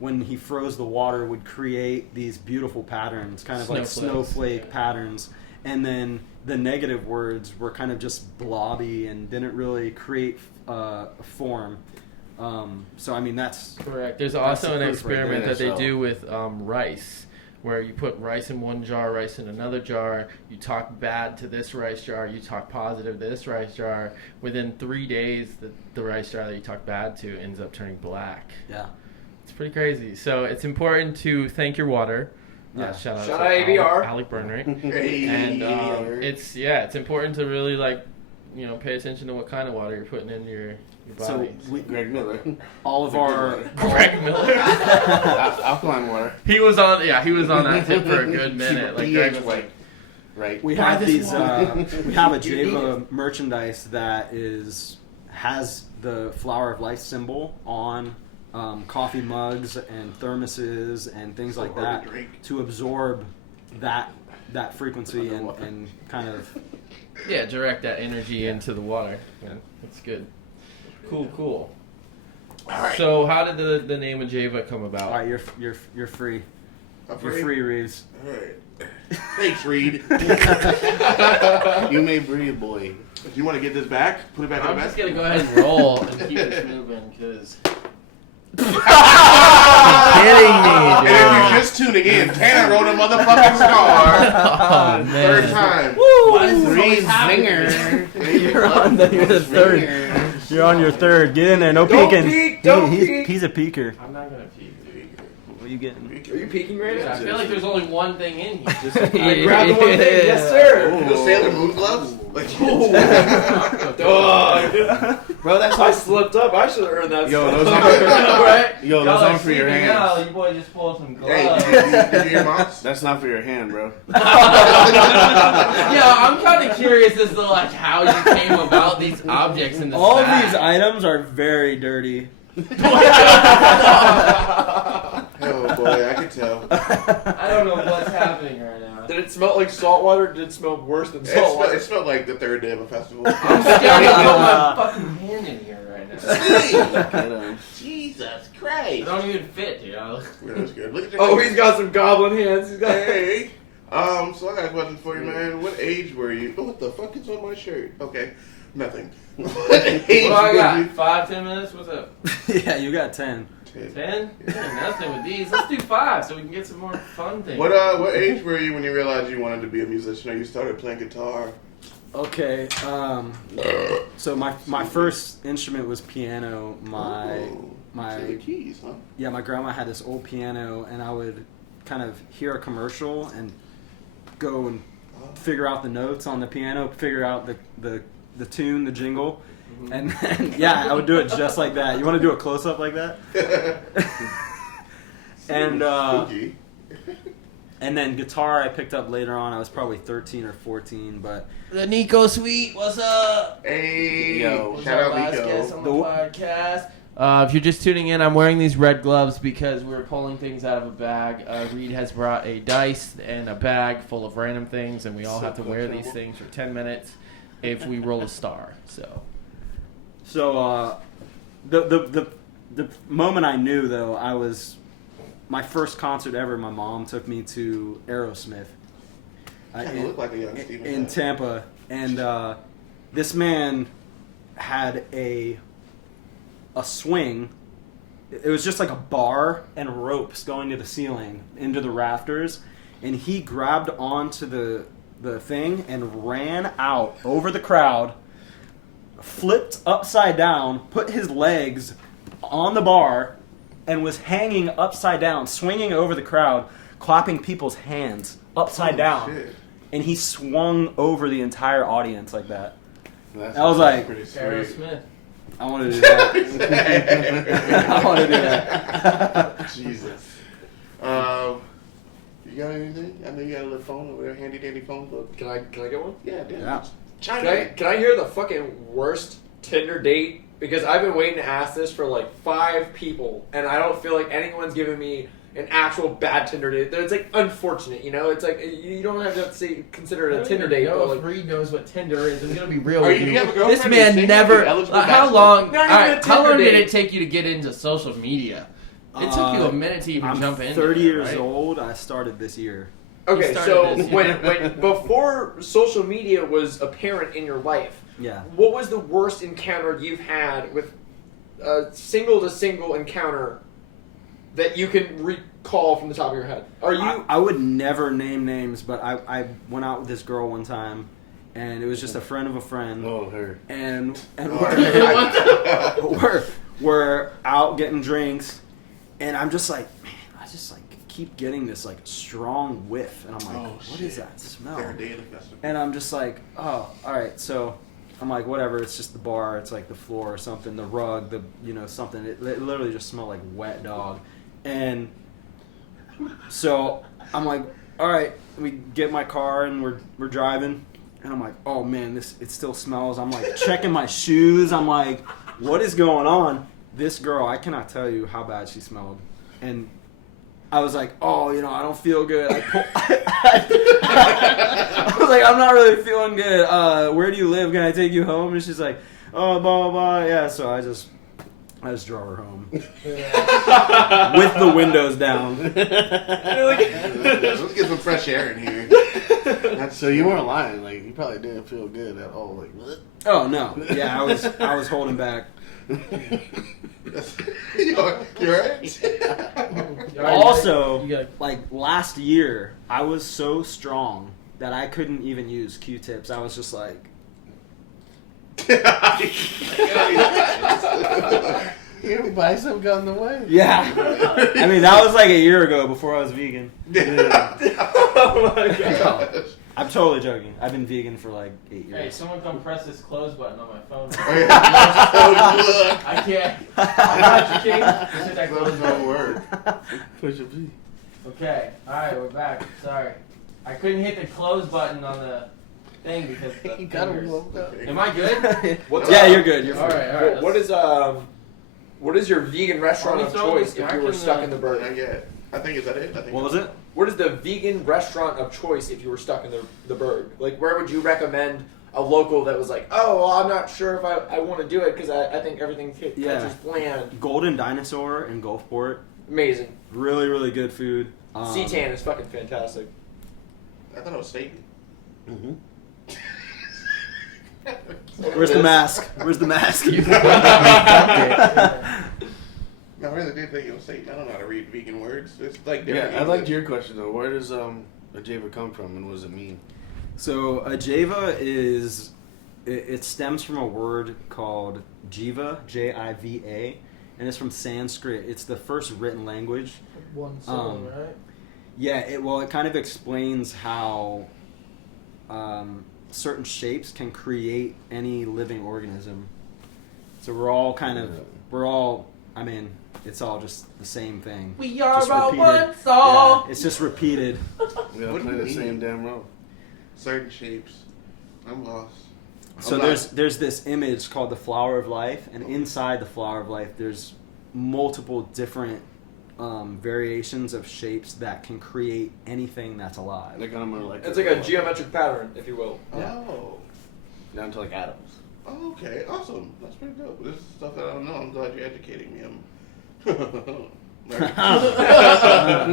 when he froze the water, would create these beautiful patterns, kind of like Snowflakes, snowflake yeah. patterns. And then the negative words were kind of just blobby and didn't really create a form. So I mean that's Correct. There's That's also the an proof right experiment there. that they So- do with rice, where you put rice in one jar, rice in another jar. You talk bad to this rice jar, you talk positive to this rice jar. Within 3 days, the rice jar that you talk bad to ends up turning black. yeah. It's pretty crazy. So it's important to thank your water. Yeah. Shout out Shout to out ABR. Alec Burnry. Hey. And it's important to really pay attention to what kind of water you're putting in your So body. Greg Miller. all of our Greg Miller. Alkaline water. He was on that tip for a good minute. Like Greg was pH like, right? We Buy have this these. water. We have a You need AJEVA merchandise that has the Flower of Life symbol on coffee mugs and thermoses and things like hard that to drink. to absorb that frequency and kind of. Yeah, direct that energy into the water. Yeah, that's good. Cool. All right. So, how did the name of AJEVA come about? All right, you're free. I'm You're free? free, Reeves. All right. Thanks, Reed. You may breathe, boy. Do you want to get this back? Put it back in I'm the just back? gonna go ahead and roll and keep this moving because. Kidding me, and if you're just tuning in, Tanner wrote a motherfucking star. Oh man! Third time. Why is this always Reed's happening? You're the third. You're on your third. Get in there. No Don't peeking. peek, don't peek. He's a peeker. I'm not gonna peek. What are you getting? Are you peeking right Dude, now? I feel like there's only one thing in here. I grabbed the one thing. Yes, sir. Those Sailor Moon gloves? Like, Bro, that's I slipped up. I should have earned that. Yo, slip. those Right? Yo, those aren't for your sleeping hands. out, you boy just pulled some gloves. hey, did you hear your mom's? That's not for your hand, bro. Yeah, I'm kind of curious as to like how you came about these objects in this All bag. these items are very dirty. Oh boy, I can tell. I don't know what's happening right now. Did it smell like salt water? Or did it smell worse than salt water? It smelled like the third day of a festival. I'm scared to put my fucking hand in here right now. Get 'em. Jesus It Christ. don't even fit, dude. Yeah, that's good. Look at your Oh, hands. he's got some goblin hands. He's got. Hey. So I got a question for you, man. What age were you? Oh, what the fuck is on my shirt? Okay, nothing. What age What do I were got? you? 5-10 minutes? What's up? Yeah, you got 10. 10? Nothing with these. Let's do 5 so we can get some more fun things. What age were you when you realized you wanted to be a musician or you started playing guitar? Okay. So my first instrument was piano. The keys, huh? My grandma had this old piano, and I would kind of hear a commercial and go and figure out the notes on the piano, figure out the tune, the jingle. And then, I would do it just like that. You want to do a close up like that? And Spooky. and then guitar I picked up later on. I was probably 13 or 14, but The Nico Suite, what's up? Hey, Yo. What's shout our out last Nico. guest on the podcast? If you're just tuning in, I'm wearing these red gloves because we're pulling things out of a bag. Reed has brought a dice and a bag full of random things, and we all have to wear these things for 10 minutes if we roll a star. So the moment I knew though, I was my first concert ever. My mom took me to Aerosmith Kinda look like a young Steven in Tyler. Tampa, and this man had a swing. It was just like a bar and ropes going to the ceiling into the rafters, and he grabbed onto the thing and ran out over the crowd, flipped upside down, put his legs on the bar, and was hanging upside down, swinging over the crowd, clapping people's hands upside down. Shit. And he swung over the entire audience like that. That's I was like, Pretty sweet. Aerosmith. I want to do that. I want to do that. Jesus. You got anything? I know you got a little phone over there, handy dandy phone book. Can I get one? Yeah, damn. Yeah. China. Can I hear the fucking worst Tinder date? Because I've been waiting to ask this for like 5 people, and I don't feel like anyone's giving me an actual bad Tinder date. It's like unfortunate, you know. It's like you don't have to say consider it a Tinder date. Know But if like, Reed knows what Tinder is. I'm gonna be real Are with you- you. you have a girlfriend? This Are you man single? never. Are you eligible How bachelor? long? Not even all a right, how Tinder long did date. it take you to get into social media? It took you a minute to even I'm jump in. 30 years right? old. I started this year. okay, started so this, when before social media was apparent in your life, Yeah. what was the worst encounter you've had with a single to single encounter that you can recall from the top of your head? Are you? I would never name names, but I went out with this girl one time, and it was just a friend of a friend, Oh, her. and Oh, we're out getting drinks, and I'm just like, man, I just like keep getting this like strong whiff, and I'm like, Oh, what shit. is that smell? Third day of the festival. And I'm just like, oh, all right. So I'm like, whatever. It's just the bar. It's like the floor or something, the rug, something. It literally just smelled like wet dog. And so I'm like, all right, we get my car and we're driving, and I'm like, oh man, it still smells. I'm like checking my shoes. I'm like, what is going on? This girl, I cannot tell you how bad she smelled, and I was like, oh, I don't feel good. I was like, I'm not really feeling good. Where do you live? Can I take you home? And she's like, oh, blah, blah, blah. Yeah, so I just drove her home. With the windows down. Let's get some fresh air in here. So you weren't lying. Like, you probably didn't feel good at all. Like, what? Oh, no. Yeah, I was holding back. You're right. Also, like last year, I was so strong that I couldn't even use Q-tips. I was just like, Your bicep got in the way. yeah. I mean, that was like a year ago before I was vegan. Oh my god. I'm totally joking. I've been vegan for like 8 years. Hey, someone come press this close button on my phone. Oh, I can't. I'm not your king. Just hit that close Those button. don't work. Push a P. Okay. All right, we're back. Sorry, I couldn't hit the close button on the thing because the You got him fingers. woke up. Am I good? What's Yeah, you're good. You're All fine. right. All right. what is your vegan restaurant Let of me throw choice this if back you were in stuck the- in the Not bird? yet. I think is that it? What was it? What is the vegan restaurant of choice if you were stuck in the bird? Like, where would you recommend a local that was like, oh, well, I'm not sure if I want to do it because I think everything Yeah. touches bland. Golden Dinosaur in Gulfport. Amazing. Really, really good food. C-Tan is fucking fantastic. I thought it was steak. Mm-hmm. Where's the mask? Where's the mask? No, I really did think it was steak. I don't know how to read vegan words. It's like Yeah, different. I liked your question though. Where does AJEVA come from, and what does it mean? So AJEVA is it stems from a word called Jiva, Jiva, and it's from Sanskrit. It's the first written language. One syllable, right? Yeah, it kind of explains how certain shapes can create any living organism. So I mean, it's all just the same thing. We are Just all repeated. one soul. Yeah, it's just repeated. We gotta What do play you the mean? same damn role. Certain shapes. I'm lost. So I'm there's this image called the flower of life, and inside the flower of life, there's multiple different variations of shapes that can create anything that's alive. Like I'm gonna It's like a geometric pattern, if you will. Yeah. Oh. down to like atoms. Oh, okay, awesome. That's pretty dope. This is stuff that I don't know. I'm glad you're educating me. I'm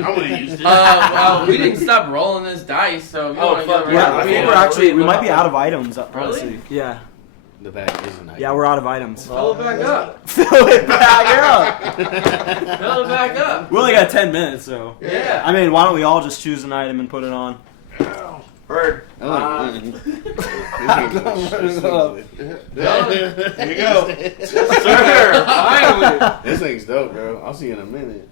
gonna use this. Well, we didn't stop rolling this dice, so. Oh, fuck, Yeah, I think we're actually we might be out of items. Really? Honestly. Yeah. The bag is a knife. Yeah, we're out of items. Fill it back up. Fill it back up. Fill it back up. We only got 10 minutes, so. Yeah. I mean, why don't we all just choose an item and put it on? Bird. Here you go. Sir, finally. This thing's dope, bro. I'll see you in a minute.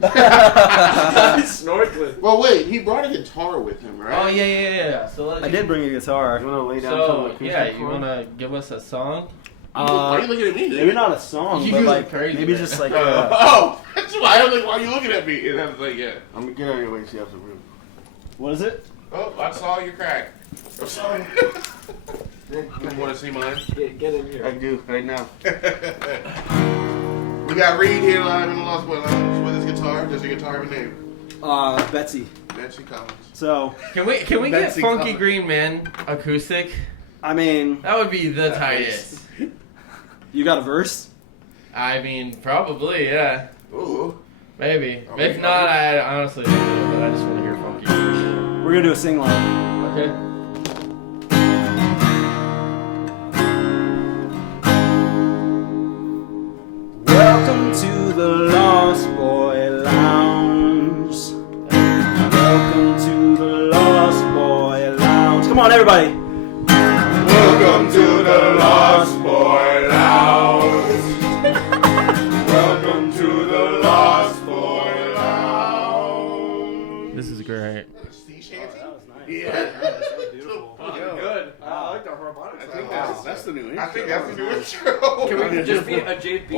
Snorkeling. Well, wait. He brought a guitar with him, right? Oh yeah. So let's. I did bring a guitar. You wanna lay down some So acoustic yeah, you chord? wanna give us a song? Why are you looking at me? Maybe not a song, You but look like crazy, maybe man. just like Oh, that's why. I'm like, why are you looking at me? And I was like, yeah. I'm gonna get out of your way so you have some room. what is it? Oh, I saw your crack. I'm sorry. You want to see mine? Get in here. I do right now. We got Reed here live in the Lost Boy Lounge with his guitar. Does your guitar have a name? Betsy. Nancy Collins. So Can we get Betsy Funky Collins. Green Man acoustic? I mean, That would be the tightest. you got a verse? I mean, probably, yeah. Ooh. Maybe. Are If we- not, I honestly don't know, but I just want to hear Funky Green We're gonna do a sing line. Man. Okay. Welcome to the Lost Boy Lounge. Welcome to the Lost Boy Lounge. Come on, everybody. Welcome to the Lost Boy Lounge. Welcome to the Lost Boy Lounge. This is great. Sea shanty? Yeah. Yeah. Beautiful. Fucking good. I like the harmonics. I think that's the new intro. I think that's the new intro. Can we just be a JP?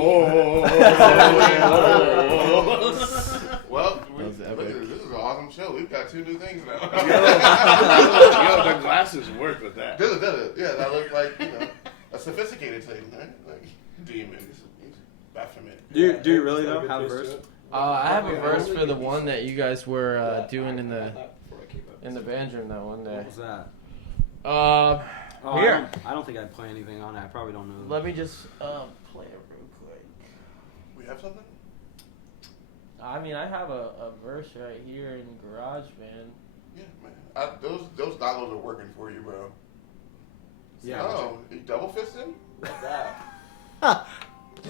Well, That was epic. this is an awesome show. We've got 2 new things now. Yo, the glasses work with that. Does it? Yeah, that look like, a sophisticated thing, right? Like, demon. He's Baphomet. Do you really, though, have a verse? I have a verse for the one that you guys were doing in the band room that one day. What was that? Here. I don't think I'd play anything on it. I probably don't know. Let me just play it real quick. We have something? I mean, I have a verse right here in GarageBand. Yeah, man. Those dollars are working for you, bro. Yeah. Oh, you double fisting? What's that?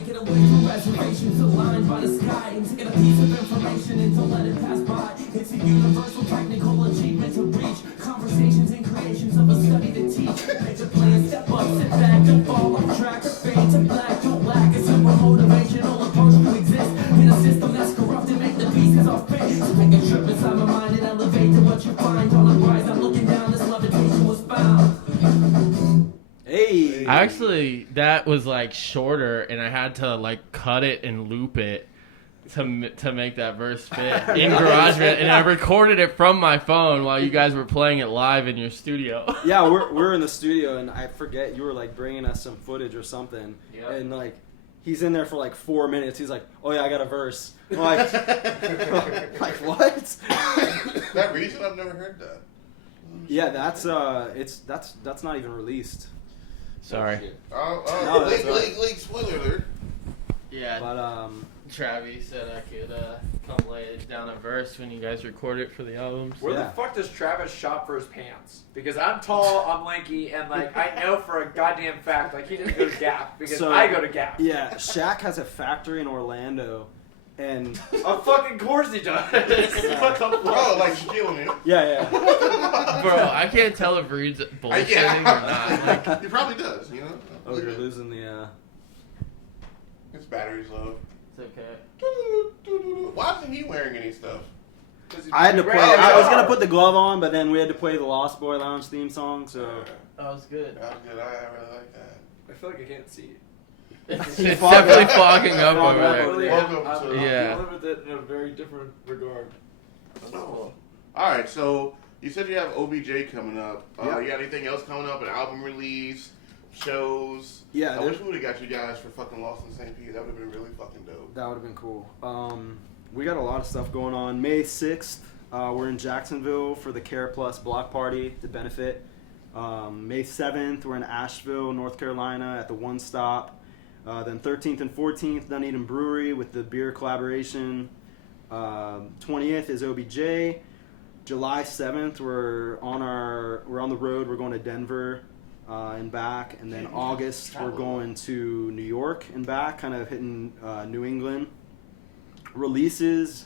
Get away from reservations aligned by the sky and to get a piece of information and don't let it pass by. It's a universal technical achievement to reach conversations and creations of a study to teach. Picture plan, step up, sit back, don't fall off track, fade to black, don't lack a simple motivational approach to exist in a system that's corrupted. Make the pieces all fit. So take a trip inside my mind and elevate to what you find on the rise. I'm looking down, this levitation was found. Hey. Actually, that was like shorter, and I had to like cut it and loop it to make that verse fit in GarageBand, and I recorded it from my phone while you guys were playing it live in your studio. Yeah, we're in the studio, and I forget you were like bringing us some footage or something, Yep. and like he's in there for like 4 minutes. He's like, "Oh yeah, I got a verse." I'm like, like what? That reason I've never heard that. Yeah, that's that's not even released. Sorry. No, that's League spoiler alert. Yeah, But Travis said I could come lay down a verse when you guys record it for the albums. Where Yeah. the fuck does Travis shop for his pants? Because I'm tall, I'm lanky, and like I know for a goddamn fact like he doesn't go to Gap because So- I go to Gap. yeah, Shaq has a factory in Orlando, and Of fucking course he does. What the fuck? Oh, like stealing it. yeah. Bro, I can't tell if Reed's bullshitting or not. Like, He probably does, Oh, you're losing the. His battery's low. it's okay. Why isn't he wearing any stuff? I had to play. Right. I was gonna put the glove on, but then we had to play the Lost Boy Lounge theme song. So That was good. That was good. I really like that. I feel like I can't see it. It's He's definitely fogging fogging up Fogging over up there. over there. Welcome to Yeah. live with it in a very different regard. Cool. All right, so you said you have OBJ coming up. Yeah. You got anything else coming up? An album release, shows? yeah, I wish we would have got you guys for fucking Lost in St. Pete. That would have been really fucking dope. that would have been cool. We got a lot of stuff going on. May 6th, we're in Jacksonville for the Care Plus block party to benefit. May 7th, we're in Asheville, North Carolina at the One Stop. Then 13th and 14th, Dunedin Brewery with the beer collaboration. 20th is OBJ. July 7th, we're on the road. We're going to Denver and back, and then August we're going to New York and back, kind of hitting New England. Releases.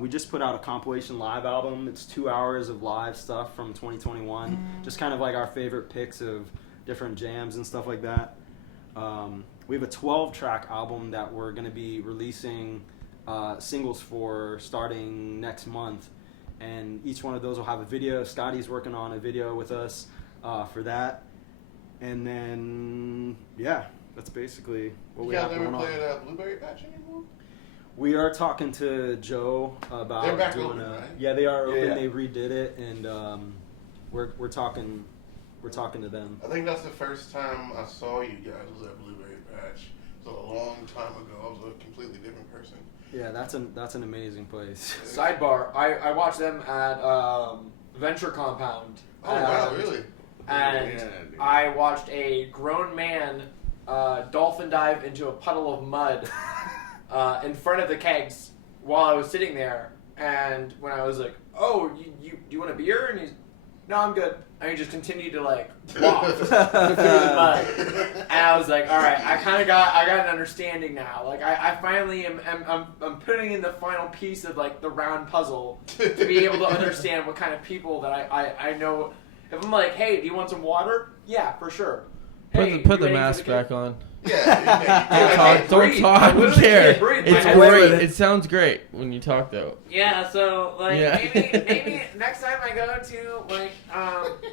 We just put out a compilation live album. It's 2 hours of live stuff from 2021. Just kind of like our favorite picks of different jams and stuff like that. We have a 12-track album that we're going to be releasing singles for starting next month. And each one of those will have a video. Scotty's working on a video with us for that. And then, yeah, that's basically what we You have guys going never on. played Blueberry Patch anymore? We are talking to Joe about They're back doing open, a. right? Yeah, they are open. Yeah. They redid it, and we're talking to them. I think that's the first time I saw you guys was at Blueberry Patch. So a long time ago. I was a completely different person. Yeah, that's an amazing place. Sidebar: I watched them at Venture Compound. Oh, wow, really? And Yeah, dude. I watched a grown man dolphin dive into a puddle of mud in front of the kegs while I was sitting there. And when I was like, "Oh, you do you want a beer?" and he's, "No, I'm good." And he just continued to like walk through the mud. And I was like, "All right, I got an understanding now. Like I finally I'm putting in the final piece of like the round puzzle to be able to understand what kind of people that I know." If I'm like, "Hey, do you want some water?" Yeah, for sure. Hey, Put you the ready for mask game?" back on. Yeah. Don't talk. I don't care. It's great. It sounds great when you talk though. Yeah, so like Yeah. maybe next time I go to like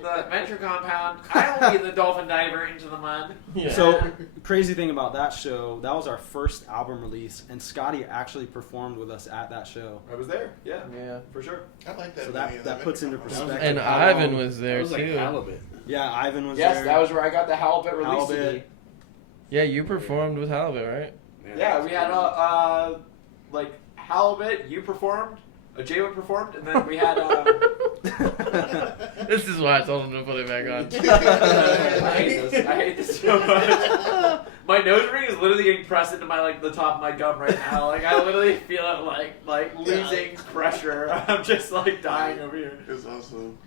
the venture compound, I will be the dolphin diver into the mud. Yeah. So, crazy thing about that show, that was our first album release, and Scotty actually performed with us at that show. I was there. Yeah, Yeah. for sure. I like that. So movie, that puts into perspective. And how Ivan long- was there That was like too. halibut. Yeah, Ivan was Yes, there. that was where I got the halibut release Halibut. CD. Yeah, you performed with Halibut, right? Yeah, we had like halibut. You performed. AJEVA performed, and then we had. This is why I told him to put it back on. I hate this so much. My nose ring is literally getting pressed into my the top of my gum right now. Like I literally feel it like losing pressure. I'm just like dying over here. It's awesome.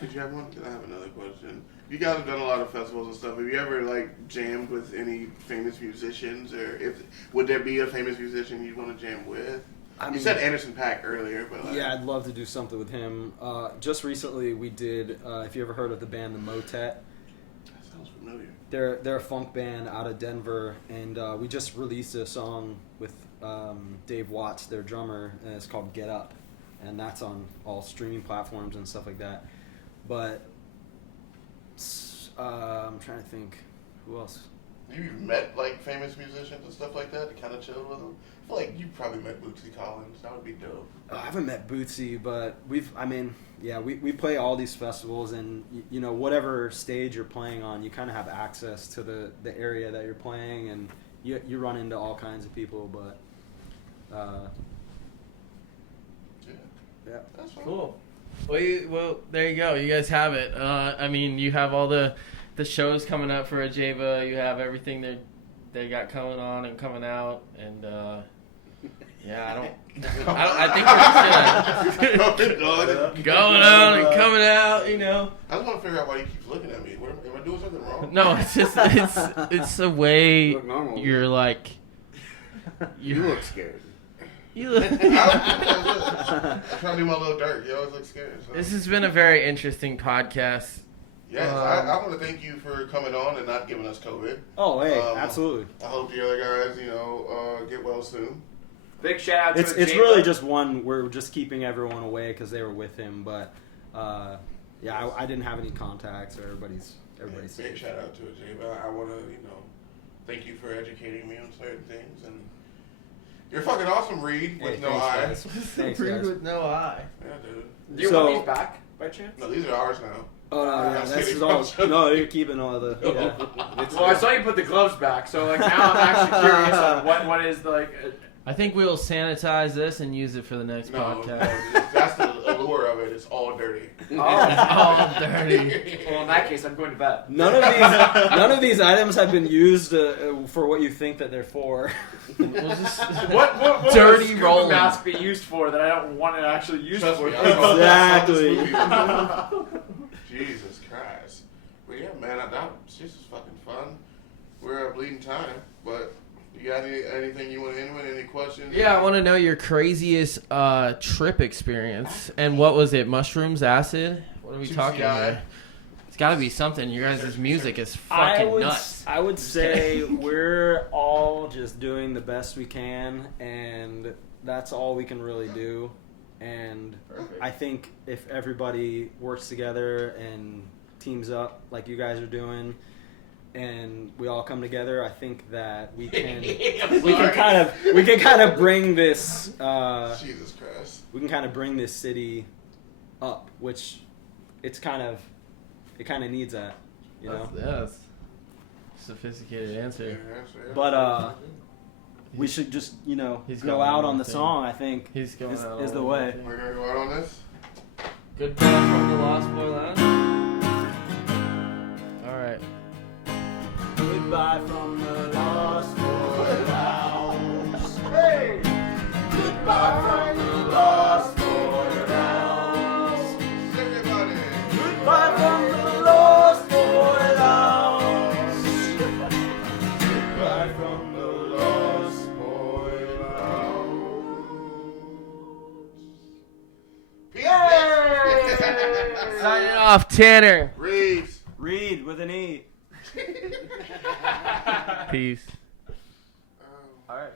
Did you have one? I have another question. You guys have done a lot of festivals and stuff. Have you ever jammed with any famous musicians, or would there be a famous musician you'd want to jam with? You said Anderson .Paak earlier, but Yeah, I'd love to do something with him. Just recently, we did. If you ever heard of the band The Motet, that sounds familiar. they're a funk band out of Denver, and we just released a song with Dave Watts, their drummer, and it's called "Get Up," and that's on all streaming platforms and stuff like that. But I'm trying to think, who else? Have you met famous musicians and stuff like that to kind of chill with them? I feel like you probably met Bootsy Collins. That would be dope. I haven't met Bootsy, but we play all these festivals, and you know, whatever stage you're playing on, you kind of have access to the area that you're playing, and you run into all kinds of people. But yeah, That's fine. Cool. Well, there you go. You guys have it. I mean, you have all the shows coming up for AJEVA. You have everything they got coming on and coming out, and yeah, I think we're just going on and coming out. You know. I just want to figure out why he keeps looking at me. Am I doing something wrong? No, it's just it's the way You look normal. you're like. You look scared. You look. I'm trying to do my little dirt. You always look scared. So. This has been a very interesting podcast. Yes, I want to thank you for coming on and not giving us COVID. oh hey, absolutely. I hope the other guys, get well soon. Big shout out to It's AJEVA. really just one. We're just keeping everyone away because they were with him, but yeah, I didn't have any contacts, or everybody's Big safe. shout out to AJEVA. I want to, thank you for educating me on certain things, and you're fucking awesome, Reed, with Hey, no thanks, eye. guys. Thanks, Reed guys. with no eye. Yeah, dude. Do you So- want these back by chance? No, these are ours now. Oh no, yeah, I'm this kidding. is all. No, you're keeping all the. Yeah. Well, I saw you put the gloves back, so now I'm actually curious on what is I think we'll sanitize this and use it for the next No, podcast. that's the allure of it. It's all dirty. It's all dirty. Well, in that case, I'm going to bed. None of these items have been used for what you think that they're for. We'll just, What Dirty would a scuba rolling. mask be used for that I don't want it actually used Trust for? me, I saw Exactly. this movie. Jesus Christ. But yeah, man, this is fucking fun. We're at bleeding time, but you got anything you want to end with? Any questions? yeah, I want to know your craziest trip experience. And what was it? Mushrooms, acid? What are we talking TCI. here? It's got to be something. You guys' music is fucking nuts. I would say we're all just doing the best we can, and that's all we can really do. And Perfect. I think if everybody works together and teams up like you guys are doing, and we all come together, I think that we can kind of bring this Jesus Christ. we can kind of bring this city up, which it kind of needs that, you know. That's sophisticated answer. Yeah. But we should just He's go going out on on the thing. song. I think He's going is, out is on the the way. thing. We're going to go out on this? Goodbye from the Lost Boy Lounge. All right. Goodbye from the Lost Boy Lounge. Hey! Goodbye from the Lost Boy Lounge. Everybody. Goodbye from the Lost Boy Lounge. Goodbye from the Lost Boy Peace. Signing off, Tanner. Reeves. Read with an E. Peace. All right.